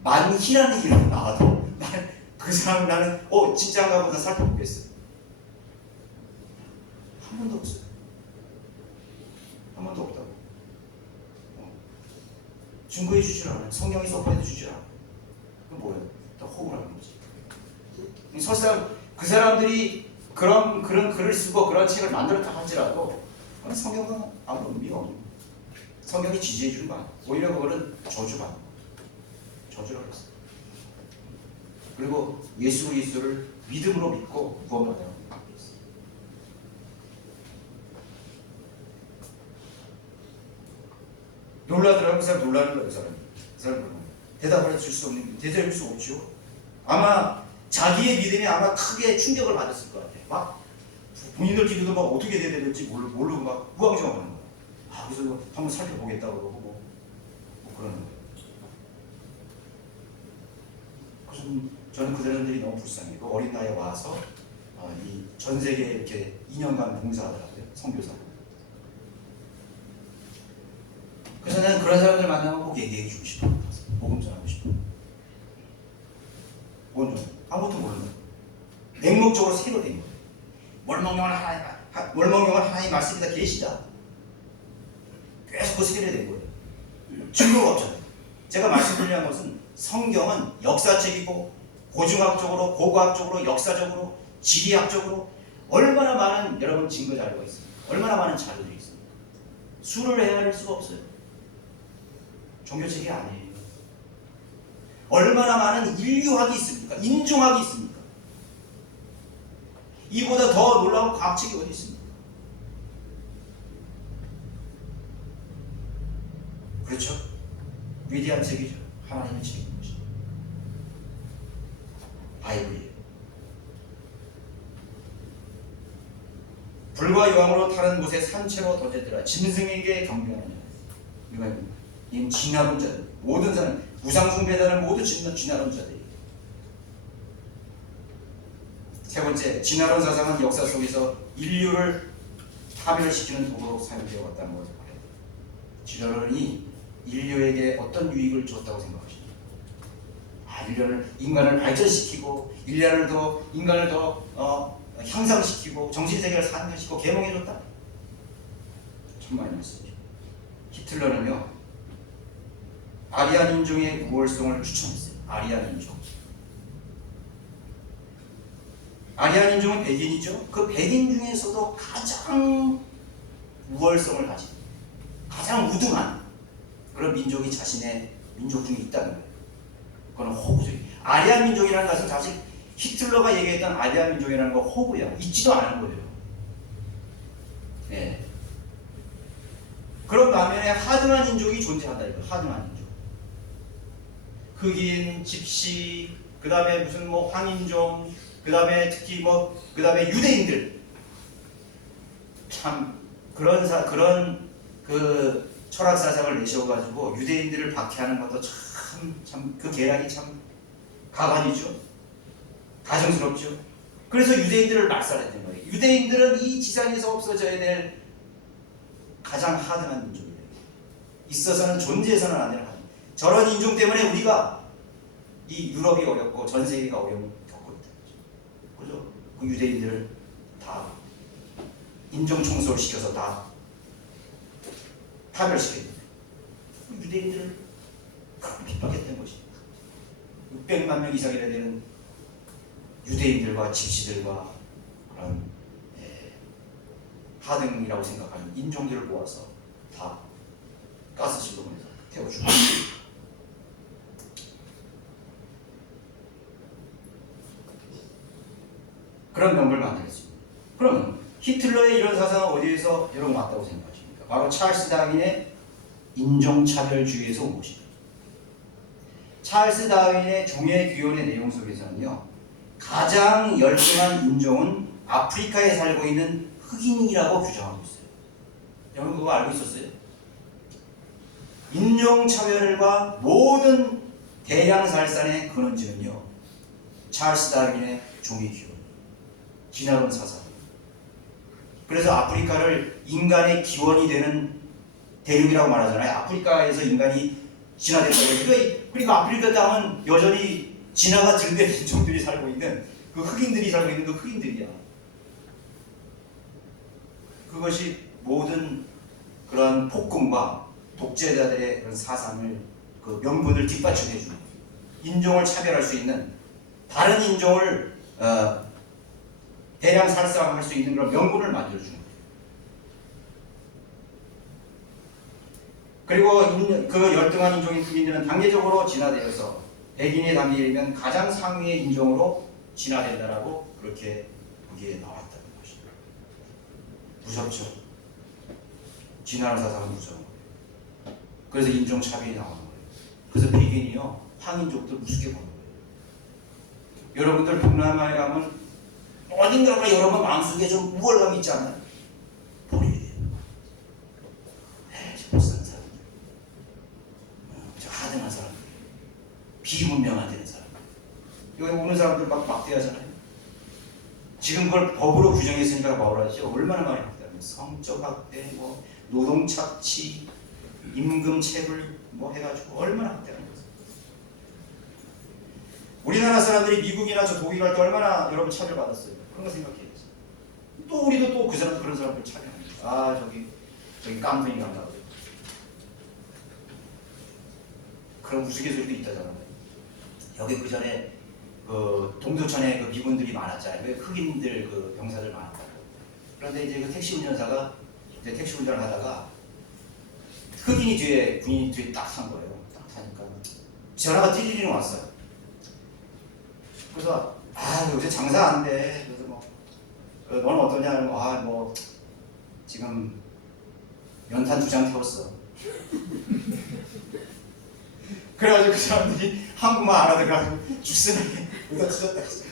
만희라는 이름 나와도 그 사람 나는 진짜인가 보다 살펴보겠어. 한 번도 없어요. 한 번도 없다고. 증거해 주질 않아요. 성경이 서포트해 주질 않아요. 그건 뭐예요? 다 호구라는 거지. 설사 그 사람들이 그런 글을 쓰고 그런 책을 만들었다 할지라도 성경은 아무 의미가 없는 거예요. 성경이 지지해 주는 거 아니에요. 오히려 그거는 저주받는 거예요. 저주라고 했어요. 그리고 예수 그리스도를 믿음으로 믿고 구원받아요. 놀라더라고요. 그 사람 놀라는 거예요. 그 사람 대답을 줄 수 없는, 대답할 수 없죠. 아마 자기의 믿음이 아마 크게 충격을 받았을 것 같아요. 막 본인들끼리도 막 어떻게 돼야 될지 모르고 막 우왕좌왕하는 거예요. 그래서 한번 살펴보겠다고 그러고 뭐 그러는 거예요. 그래서 저는 그 사람들이 너무 불쌍해요. 그 어린 나이에 와서 이 전 세계에 이렇게 2년간 봉사하더라고요. 선교사. 그래서 나는 그런 사람들 만나면 꼭 얘기해 주고 싶어. 복음 전하고 싶어. 뭔 아무것도 모르는 거예요. 맹목적으로 새로 된 거예요. 월명령을 하나님 말씀이 다 계시다. 계속 그 세계를 된 거예요. 증거가 없잖아요. 제가 말씀드리는 것은 성경은 역사책이고 고중학적으로, 고고학적으로, 역사적으로, 지리학적으로 얼마나 많은 여러분 증거 자료가 있습니까? 얼마나 많은 자료들이 있습니까? 수를 헤아릴 수가 없어요. 종교책이 아니에요. 얼마나 많은 인류학이 있습니까? 인종학이 있습니까? 이보다 더 놀라운 과학책이 어디 있습니까? 그렇죠? 위대한 책이죠. 하나님의 책인 것이죠. 바이블이에요. 불과 여왕으로 타는 곳에 산채로 던졌더라. 짐승에게 경배하느냐. 이건 이 진화론 자들, 모든 사람, 우상숭배자는 모두 진화론 자들이에요. 세 번째, 진화론 사상은 역사 속에서 인류를 파멸시키는 도구로 사용되어 왔다는 것을 말해요. 진화론이 인류에게 어떤 유익을 줬다고 생각하십니까? 인간을 발전시키고, 인간을 더 향상시키고, 정신세계를 상승시키고 개몽해줬다? 천만의 말씀이죠. 히틀러는요 아리안 인종의 우월성을 추천했어요. 아리안 인종. 아리안 인종은 백인이죠. 그 백인 중에서도 가장 우월성을 가진, 가장 우등한 그런 민족이 자신의 민족 중에 있다는 거예요. 그건 호구죠. 아리안 민족이라는 것은 사실 히틀러가 얘기했던 아리안 민족이라는 건 호구야. 있지도 않은 거예요. 네. 그런 반면에 하등한 인종이 존재한다. 이거 하등한 인종. 흑인, 집시, 그 다음에 무슨 뭐 황인종, 그 다음에 특히 뭐 그 다음에 유대인들. 참 그런 그 철학 사상을 내셔가지고 유대인들을 박해하는 것도 참 그 계략이 참 가관이죠. 가증스럽죠. 그래서 유대인들을 말살했던 거예요. 유대인들은 이 지상에서 없어져야 될 가장 하등한 민족이에요. 있어서는 존재해서는 안 되는 하등. 저런 인종 때문에 우리가 이 유럽이 어렵고 전 세계가 어려움을 겪고 있다. 그죠? 그 유대인들을 다 인종 청소를 시켜서 다 파멸시켰는데 유대인들을 핍박했던 것입니다. 600만 명 이상이나 되는 유대인들과 집시들과 그런 하등이라고 생각하는 인종들을 모아서 다 가스실로 보내서 태워주고 그런 명분을 만들었습니다. 그러면 히틀러의 이런 사상은 어디에서 여러분 왔다고 생각하십니까? 바로 찰스 다윈의 인종차별주의에서 온 것입니다. 찰스 다윈의 종의 귀원의 내용 속에서는요, 가장 열등한 인종은 아프리카에 살고 있는 흑인이라고 규정하고 있어요. 여러분 그거 알고 있었어요? 인종차별과 모든 대량살산의 근원지는요, 찰스 다윈의 종의 귀원, 지나온 사상. 그래서 아프리카를 인간의 기원이 되는 대륙이라고 말하잖아요. 아프리카에서 인간이 진화됐다고. 그러니까 아프리카 땅은 여전히 진화가 덜 된 인종들이 살고 있는 그 흑인들이 살고 있는 그 흑인들이야. 그것이 모든 그런 폭군과 독재자들의 그런 사상을 그 명분을 뒷받침해 주는 인종을 차별할 수 있는 다른 인종을 대량 살상할 수 있는 그런 명분을 만들어 주는 거예요. 그리고 그 열등한 인종인 흑인들은 단계적으로 진화되어서 백인의 단계이면 가장 상위의 인종으로 진화된다라고 그렇게 거기에 나왔다는 것입니다. 무섭죠. 진화하는 사상은 무서운 거예요. 그래서 인종차별이 나오는 거예요. 그래서 백인이요 황인족들 우습게 보는 거예요. 여러분들 동남아에 가면 어딘가가 여러분 마음속에 좀 우월감이 있지 않아요? 버려야 돼요. 저 못사는 사람들, 저 하등한 사람들, 비문명한 되는 사람들, 여기 오는 사람들 막 막대하잖아요. 지금 그걸 법으로 규정했으니까 뭐라 하죠? 얼마나 많이 막대하면 성적 학대, 뭐 노동 착취, 임금 체불 뭐 해가지고 얼마나 막대하는 거예요. 우리나라 사람들이 미국이나 저 독일 갈 때 얼마나 여러분 차별받았어요. 그런 거 생각해요. 또 우리도 또 그 사람 그런 사람들 차별합니다. 아 저기 깡통이 간다고. 그런 우스갯소리도 있다잖아요. 여기 그 전에 그 동두천에 그 미군들이 많았잖아요. 왜 흑인들 그 병사들 많았다고. 그런데 이제 그 택시 운전사가 이제 택시 운전을 하다가 흑인이 뒤에 군인이 뒤에 딱 탄 거예요. 딱 타니까 전화가 띠리리는 왔어요. 그래서 요새 장사 안 돼. 그래서 뭐 너는 어떠냐? 뭐 지금 연탄 2장 태웠어. 그래가지고 그 사람들이 한국말 알아들어가지고 주스를 여기다 찢었다 했어요.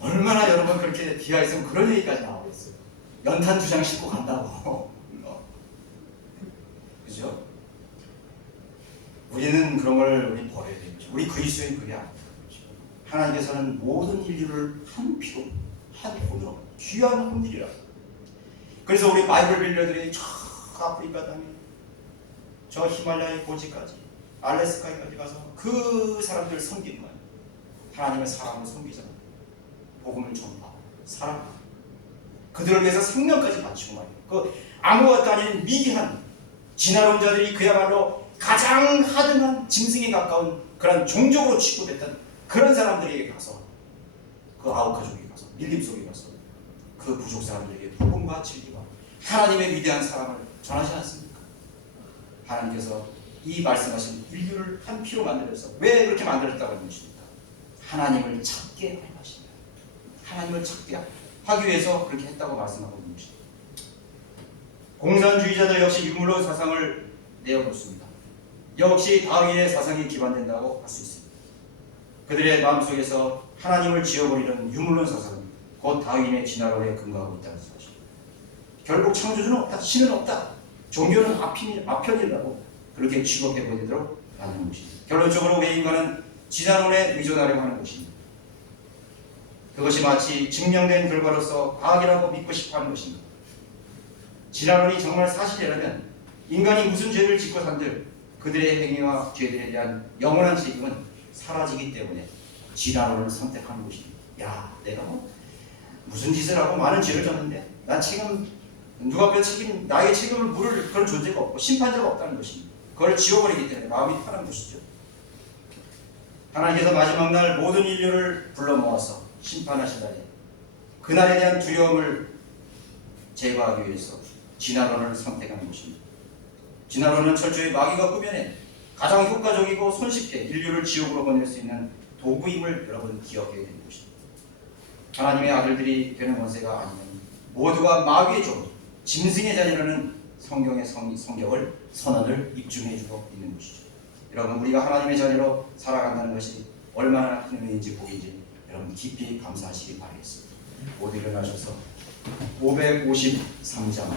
얼마나 여러분 그렇게 기가 있으면 그런 얘기까지 나오고 있어요. 연탄 2장 싣고 간다고. 그죠? 우리는 그런 걸 우리 버려야 되죠. 우리 그리스도인 그게 아니에요. 하나님께서는 모든 인류를 한 피로, 한 혼으로 귀한 혼들이라. 그래서 우리 바이블 빌려들이 저 아프리카 땅에 저 히말라야 고지까지 알래스카까지 가서 그 사람들 섬기는 거예요. 하나님의 사람을 섬기잖아요. 복음을 전파하고 사랑. 그들을 위해서 생명까지 바치고 말이에요. 그 아무것도 아닌 미개한 진화론 자들이 그야말로 가장 하등한 짐승에 가까운 그런 종족으로 취급했던 그런 사람들에게 가서, 그 아우카족에 가서, 밀림 속에 가서 그 부족 사람들에게 복음과 진리와 하나님의 위대한 사랑을 전하지 않습니까? 하나님께서 이 말씀하신 인류를 한 피로 만들어서 왜 그렇게 만들었다고 하는 것입니까? 하나님을 찾게 하는 것입니다. 하나님을 찾게 하기 위해서 그렇게 했다고 말씀하고 있는 것입니다. 공산주의자들 역시 유물론 사상을 내어놓습니다. 역시 다윈의 사상이 기반된다고 할 수 있습니다. 그들의 마음속에서 하나님을 지워버리는 유물론 사상은 곧 다윈의 진화론에 근거하고 있다는 사실입니다. 결국 창조주는 없다, 신은 없다, 종교는 아편이라고 그렇게 취급해버리도록 만드는 것입니다. 결론적으로 왜 인간은 진화론에 의존하려고 하는 것입니다. 그것이 마치 증명된 결과로서 과학이라고 믿고 싶어하는 것입니다. 진화론이 정말 사실이라면 인간이 무슨 죄를 짓고 산들 그들의 행위와 죄들에 대한 영원한 책임은 사라지기 때문에 진화론을 선택하는 것입니다. 야, 내가 무슨 짓을 하고 많은 죄를 졌는데 나 책임, 누가 그 책임, 나의 책임을 물을 그런 존재가 없고 심판자가 없다는 것입니다. 그걸 지워버리기 때문에 마음이 편한 것이죠. 하나님께서 마지막 날 모든 인류를 불러 모아서 심판하실 날에 그날에 대한 두려움을 제거하기 위해서 진화론을 선택하는 것입니다. 진화론은 철저히 마귀가 꾸며낸 가장 효과적이고 손쉽게 인류를 지옥으로 보낼 수 있는 도구임을 여러분 기억해야 되는 것입니다. 하나님의 아들들이 되는 권세가 아니면 모두가 마귀의 종, 짐승의 자녀라는 성경의 성격을 선언을 입증해주고 있는 것이죠. 여러분, 우리가 하나님의 자녀로 살아간다는 것이 얼마나 큰 의미인지 복인지 여러분 깊이 감사하시기 바라겠습니다. 모두 일어나셔서 553장